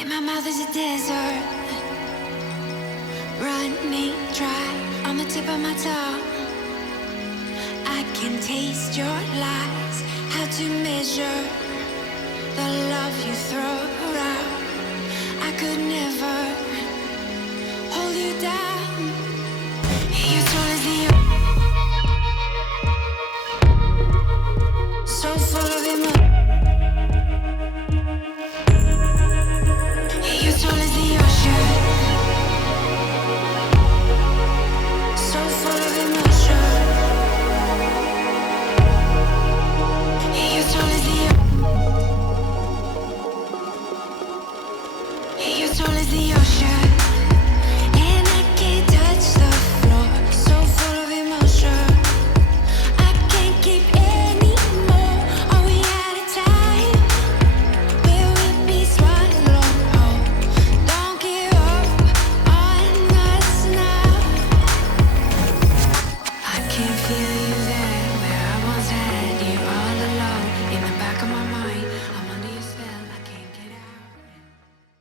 Yeah, my mouth is a desert, running dry on the tip of my tongue. I can taste your lies, how to measure the love you throw around. I could never hold you down. You're tall as the so full of emotion. You're tall as the ocean, so full of emotion. You're tall as the You're tall as the ocean, and I can't touch the floor. So full of emotion, I can't keep anymore. Are we out of time? Will we be swallowed whole? Don't give up on us now. I can feel you